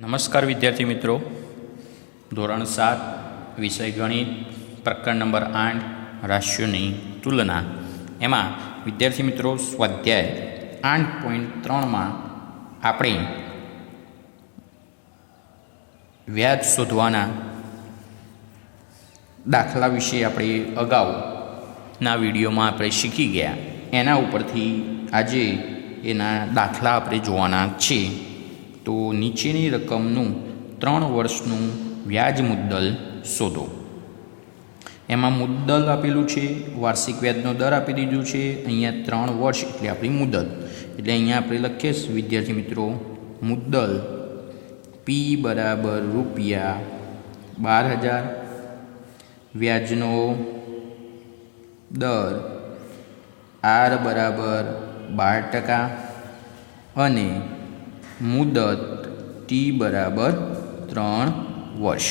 નમસ્કાર વિદ્યાર્થી મિત્રો, ધોરણ 7 વિષય ગણિત પ્રકરણ નંબર 8 રાશિઓની તુલના. એમાં વિદ્યાર્થી મિત્રો સ્વાધ્યાય 8.3માં આપણે વ્યાજ શોધવાના દાખલા વિશે આપણે અગાઉના વિડીયોમાં આપણે શીખી ગયા. એના ઉપરથી આજે એના દાખલા આપણે જોવાના છે. તો નીચેની રકમનું 3 વર્ષનું વ્યાજ મુદ્દલ શોધો. એમાં મુદ્દલ આપેલું છે, વાર્ષિક વ્યાજનો દર આપી દીધું છે. અહીંયા 3 વર્ષ એટલે આપણી મુદ્દલ. એટલે અહીંયા આપણે લખીએ વિદ્યાર્થી મિત્રો, મુદ્દલ પી બરાબર રૂપિયા 12,000, વ્યાજનો દર આર બરાબર 12% અને મુદત ટી બરાબર 3 વર્ષ.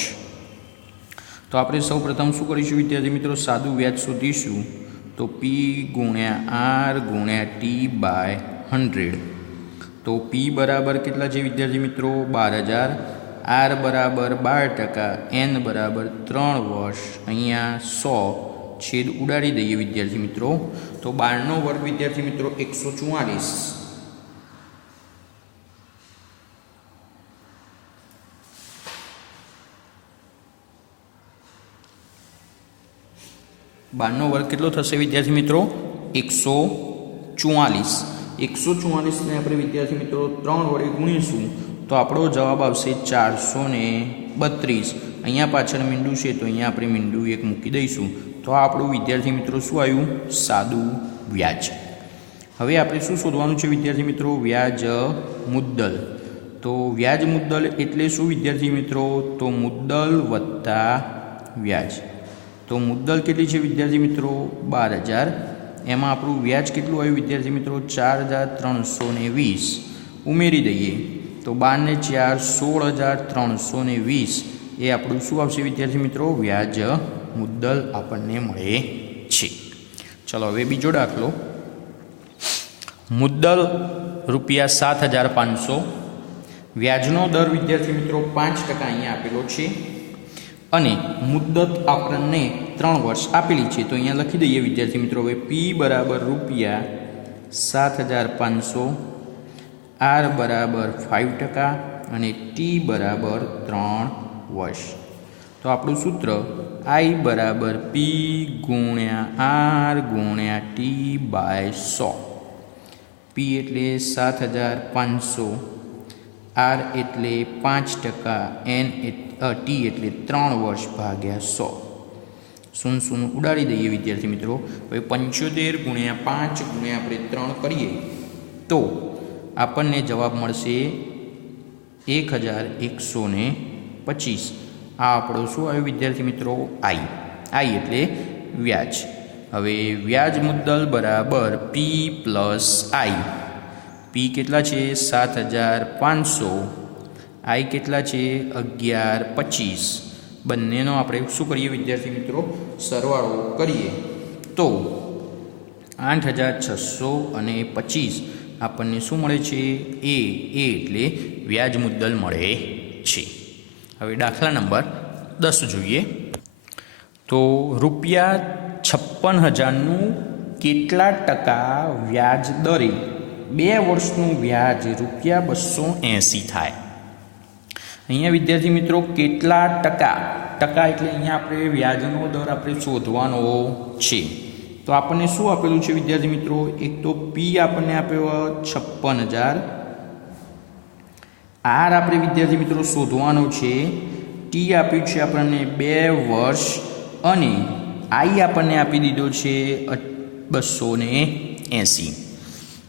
તો આપણે સૌ પ્રથમ શું કરીશું વિદ્યાર્થી મિત્રો, સાદું વ્યાજ શોધીશું. તો પી ગુણ્યા આર ગુણ્યા ટી બાય 100. તો પી બરાબર કેટલા છે વિદ્યાર્થી મિત્રો, 12,000. આર બરાબર 12%, એન બરાબર 3 વર્ષ. અહીંયા 100 છેદ ઉડાડી દઈએ વિદ્યાર્થી મિત્રો. તો 12નો વર્ગ વિદ્યાર્થી મિત્રો 144. 12નો વર્ગ કેટલો થશે વિદ્યાર્થી મિત્રો, 144. 144ને આપણે વિદ્યાર્થી મિત્રો 3 વડે ગુણીશું તો આપણો જવાબ આવશે 432. અહીંયા પાછળ મીંડું છે તો અહીંયા આપણે મીંડું 1 મૂકી દઈશું. તો આ આપણું વિદ્યાર્થી મિત્રો શું આવ્યું, સાદું વ્યાજ. હવે આપણે શું શોધવાનું છે વિદ્યાર્થી મિત્રો, વ્યાજ મુદ્દલ. તો વ્યાજ મુદ્દલ એટલે શું વિદ્યાર્થી મિત્રો, તો મુદ્દલ વત્તા વ્યાજ. તો મુદ્દલ કેટલી છે વિદ્યાર્થી મિત્રો, 12,000. એમાં આપણું વ્યાજ કેટલું આવ્યું વિદ્યાર્થી મિત્રો, 4,320. ઉમેરી દઈએ તો 12 ને 4 16,320 એ આપણું શું આવશે વિદ્યાર્થી મિત્રો, વ્યાજ મુદ્દલ આપણને મળે છે. ચલો હવે બીજો દાખલો. મુદ્દલ રૂપિયા 7,500, વ્યાજનો દર વિદ્યાર્થી મિત્રો 5% અહીંયા આપેલો છે અને મુદ્દત આપણને 3 વર્ષ આપેલી છે. તો અહીંયા લખી દઈએ વિદ્યાર્થી મિત્રો. હવે પી બરાબર રૂપિયા 7,500, આર બરાબર 5% અને ટી બરાબર 3 વર્ષ. તો આપણું સૂત્ર આઈ બરાબર પી ગુણ્યા આર ગુણ્યા ટી બાય 100. પી એટલે 7,500, આર એટલે 5%, એન ટી એટલે 3 વર્ષ ભાગ્યા 100. 0 ઉડાડી દઈએ વિદ્યાર્થી મિત્રો. હવે 75 ગુણ્યા 5 ગુણ્યા આપણે 3 કરીએ તો આપણને જવાબ મળશે 1,125. આ આપણો શું આવ્યું વિદ્યાર્થી મિત્રો, આઈ. આઈ એટલે વ્યાજ. હવે વ્યાજ મુદ્દલ બરાબર પી પ્લસ આઈ. પી કેટલા છે, 7,500. આઈ કેટલા છે, 1,125. બંનેનો આપણે શું કરીએ વિદ્યાર્થી મિત્રો, સરવાળો કરીએ તો 8,625 આપણને શું મળે છે, એ એટલે વ્યાજ મુદ્દલ મળે છે. હવે દાખલા નંબર 10 જોઈએ. તો રૂપિયા 56,000નું કેટલા ટકા વ્યાજ દરે 2 વર્ષનું વ્યાજ રૂપિયા 280 થાય. અહીંયા વિદ્યાર્થી મિત્રો કેટલા ટકા, ટકા એટલે અહીંયા આપણે વ્યાજનો દર આપણે શોધવાનો છે. તો આપણને શું આપેલું છે વિદ્યાર્થી મિત્રો, એક તો પી આપણને આપ્યો 56,000, આર આપણે વિદ્યાર્થી મિત્રો શોધવાનો છે, ટી આપ્યું છે આપણને 2 વર્ષ અને આઈ આપણને આપી દીધો છે 280.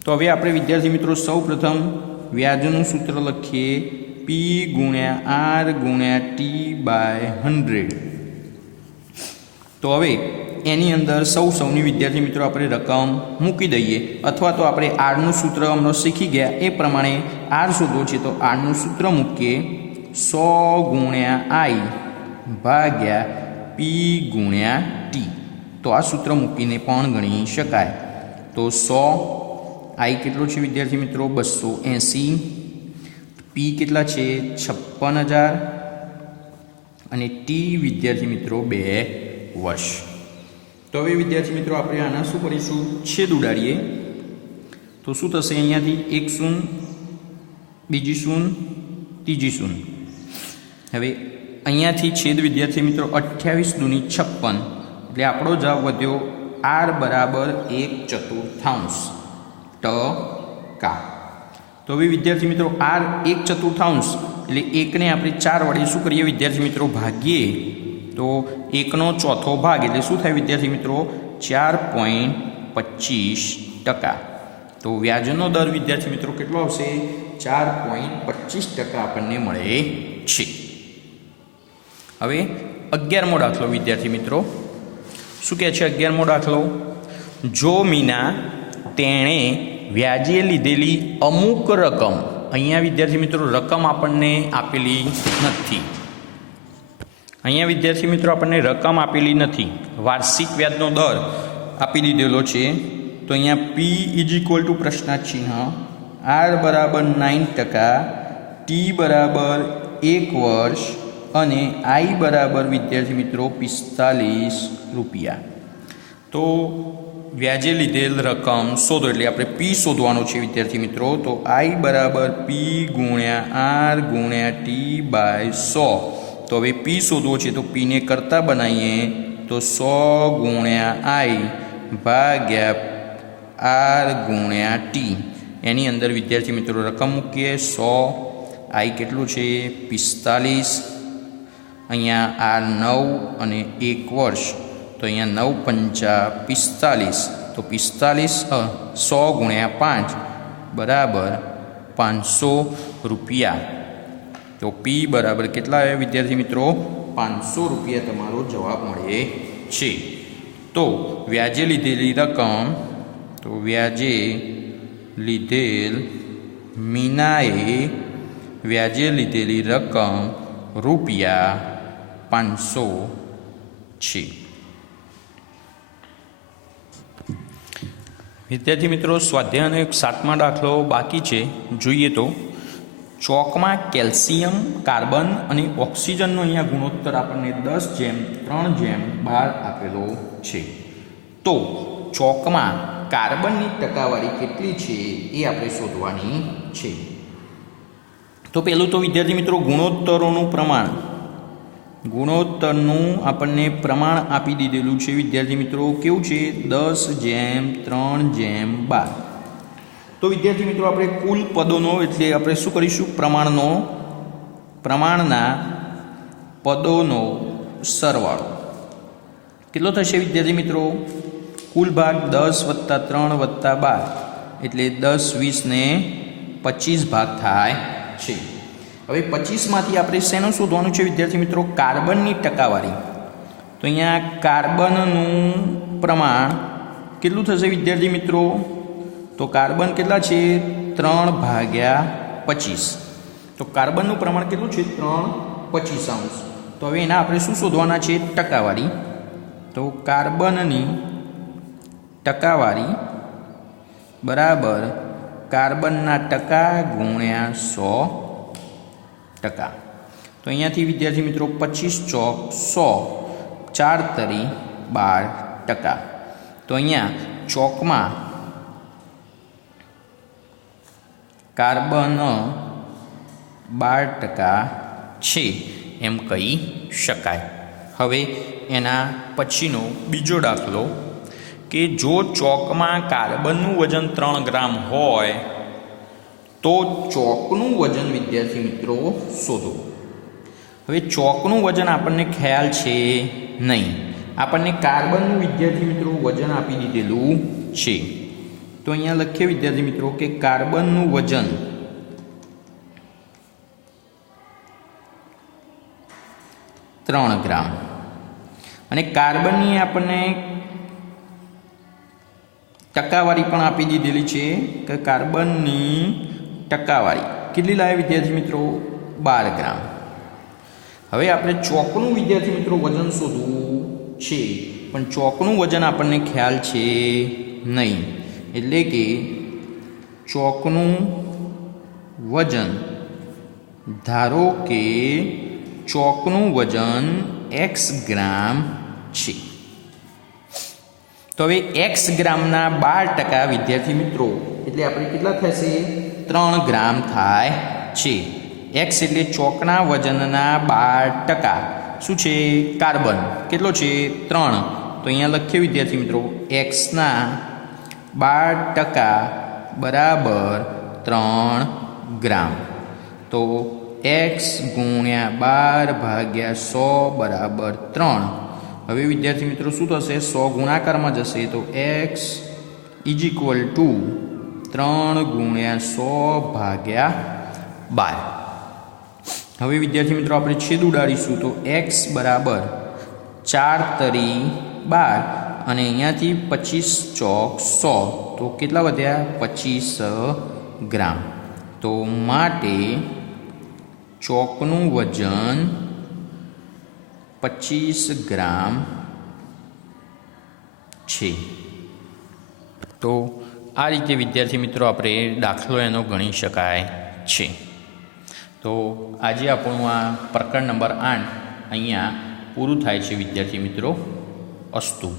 તો હવે આપણે વિદ્યાર્થી મિત્રો સૌ પ્રથમ વ્યાજનું સૂત્ર લખીએ, પી ગુણ્યા આર ગુણ્યા ટી બાય 100. તો હવે એની અંદર સૌની વિદ્યાર્થી મિત્રો આપણે રકમ મૂકી દઈએ, અથવા તો આપણે આરનું સૂત્ર હમણાં શીખી ગયા એ પ્રમાણે આર શોધવું છે તો આરનું સૂત્ર મૂકીએ, 100 ગુણ્યા આઈ ભાગ્યા પી ગુણ્યા ટી. તો આ સૂત્ર મૂકીને પણ ગણી શકાય. તો 100 આઈ કેટલો છે વિદ્યાર્થી મિત્રો, 280 પી કેટલા છે 56,000 અને ટી વિદ્યાર્થી મિત્રો 2 વર્ષ. તો હવે વિદ્યાર્થી મિત્રો આપણે આના શું કરીશું, છેદ ઉડાડીએ. તો શું થશે, અહીંયાથી એક શૂન્ય, બીજી શૂન્ય, ત્રીજી શૂન્ય. હવે અહીંયાથી છેદ વિદ્યાર્થી મિત્રો 28 દુની 56, એટલે આપણો જવાબ વધ્યો r બરાબર 1/4 ટકા. તો હવે વિદ્યાર્થી મિત્રો r 1/4 એટલે એકને આપણે 4 વડે શું કરીએ વિદ્યાર્થી મિત્રો, ભાગીએ. તો 1/4 ભાગ એટલે શું થાય વિદ્યાર્થી મિત્રો, 4.25%. તો વ્યાજનો દર વિદ્યાર્થી મિત્રો કેટલો આવશે, 4.25% આપણને મળે છે. હવે 11મો દાખલો વિદ્યાર્થી મિત્રો શું કહે છે, 11મો દાખલો, જો મીના તેણે વ્યાજે લીધેલી અમુક રકમ, અહીંયા વિદ્યાર્થી મિત્રો રકમ આપણને આપેલી નથી, અહીંયા વિદ્યાર્થી મિત્રો આપણને રકમ આપેલી નથી, વાર્ષિક વ્યાજનો દર આપી દીધેલો છે. તો અહીંયા પી ઇઝ ઇક્વલ ટુ પ્રશ્નાર્થ ચિહ્ન, r બરાબર 9%, ટી બરાબર 1 વર્ષ અને આઈ બરાબર વિદ્યાર્થી મિત્રો 45 રૂપિયા. તો વ્યાજે લીધેલ રકમ શોધો, એટલે આપણે પી શોધવાનો છે વિદ્યાર્થી મિત્રો. તો આઈ બરાબર પી ગુણ્યા આર ગુણ્યા ટી બાય 100. તો હવે પી શોધવો છે તો પીને કરતા બનાવીએ, તો 100 ગુણ્યા આઈ ભાગ્યા આર ગુણ્યા ટી. એની અંદર વિદ્યાર્થી મિત્રો રકમ મૂકીએ, 100, આઈ કેટલું છે 45, અહીંયા આર 9 અને 1 વર્ષ, તો અહીંયા 9 × 5 = 45. તો 45 100 ગુણ્યા 5 બરાબર 500 રૂપિયા. તો પી બરાબર કેટલા આવ્યા વિદ્યાર્થી મિત્રો, 500 રૂપિયા તમારો જવાબ મળે છે. તો વ્યાજે લીધેલી રકમ, તો વ્યાજે લીધેલ મીનાએ વ્યાજે લીધેલી રકમ રૂપિયા 500 છે. વિદ્યાર્થી મિત્રો સ્વાધ્યાયનો એક 7મા દાખલો બાકી છે, જોઈએ તો ચોકમાં કેલ્શિયમ, કાર્બન અને ઓક્સિજનનો અહીંયા ગુણોત્તર આપણને 10:3:12 આપેલો છે. તો ચોકમાં કાર્બનની ટકાવારી કેટલી છે એ આપણે શોધવાની છે. તો પહેલું તો વિદ્યાર્થી મિત્રો ગુણોત્તરોનું પ્રમાણ, ગુણોત્તરનું આપણને પ્રમાણ આપી દીધેલું છે વિદ્યાર્થી મિત્રો, કેવું છે 10:3:12. તો વિદ્યાર્થી મિત્રો આપણે કુલ પદોનો, એટલે આપણે શું કરીશું, પ્રમાણના પદોનો સરવાળો કેટલો થશે વિદ્યાર્થી મિત્રો, કુલ ભાગ 10+3+12 એટલે 10, 20 ને 25 ભાગ થાય છે. હવે 25માંથી આપણે શેનું શોધવાનું છે વિદ્યાર્થી મિત્રો, કાર્બનની ટકાવારી. તો અહીંયા કાર્બનનું પ્રમાણ કેટલું થશે વિદ્યાર્થી મિત્રો, તો કાર્બન કેટલા છે 3/25. તો કાર્બનનું પ્રમાણ કેટલું છે 3/25. તો હવે એના આપણે શું શોધવાના છે, ટકાવારી. તો કાર્બનની ટકાવારી બરાબર કાર્બનના ટકા ગુણ્યા 100%. તો અહીંયાથી વિદ્યાર્થી મિત્રો 25 ચોક 100, 4 તરી 12%. તો અહીંયા ચોકમાં કાર્બન 12% છે એમ કહી શકાય. હવે એના પછીનો બીજો દાખલો, કે જો ચોકમાં કાર્બનનું વજન 3 ગ્રામ હોય તો ચોકનું વજન વિદ્યાર્થી મિત્રો શોધો. હવે ચોકનું વજન આપણને ખ્યાલ છે નહીં, આપણને કાર્બનનું વિદ્યાર્થી મિત્રો વજન આપી દીધેલું છે. તો અહીંયા લખીએ વિદ્યાર્થી મિત્રો કે કાર્બનનું વજન ત્રણ ગ્રામ, અને કાર્બનની આપણને ટકાવારી પણ આપી દીધેલી છે કે કાર્બનની ટકાવારી કેટલી લાવે વિદ્યાર્થી મિત્રો 12 ગ્રામ. હવે આપણે ચોકનું વિદ્યાર્થી મિત્રો વજન શોધવું છે, પણ ચોકનું વજન આપણને ખ્યાલ છે નહીં, એટલે કે ચોકનું વજન ધારો કે ચોકનું વજન x ગ્રામ છે. તો હવે x ગ્રામના 12% વિદ્યાર્થી મિત્રો એટલે આપણે કેટલા થશે? 3 ગ્રામ થાય છે. x એટલે ચોકના વજનના 12% શું છે? કાર્બન. કેટલો છે? 3. તો અહીંયા લખીએ વિદ્યાર્થી મિત્રો x ના 12% બરાબર 3 ગ્રામ. તો x ગુણ્યા 12 ભાગ્યા 100 બરાબર 3. હવે વિદ્યાર્થી મિત્રો શું થશે? 100 ગુણાકારમાં જશે તો x ઇઝ ઇક્વલ ટુ 3 ગુણ્યા 100 ભાગ્યા 12. હવે વિદ્યાર્થી મિત્રો આપણે છેદ ઉડાડીશું તો x બરાબર 4 તરી 12 અને અહીંયાથી 25 ચોક 100 તો કેટલા વધ્યા? 25 ગ્રામ. તો માટે ચોકનું વજન 25 ગ્રામ છે. તો આ રીતે વિદ્યાર્થી મિત્રો આપણે દાખલો એનો ગણી શકાય છે. તો આજે આપણું આ પ્રકરણ નંબર 8 અહીંયા પૂરું થાય છે વિદ્યાર્થી મિત્રો. અસ્તુ.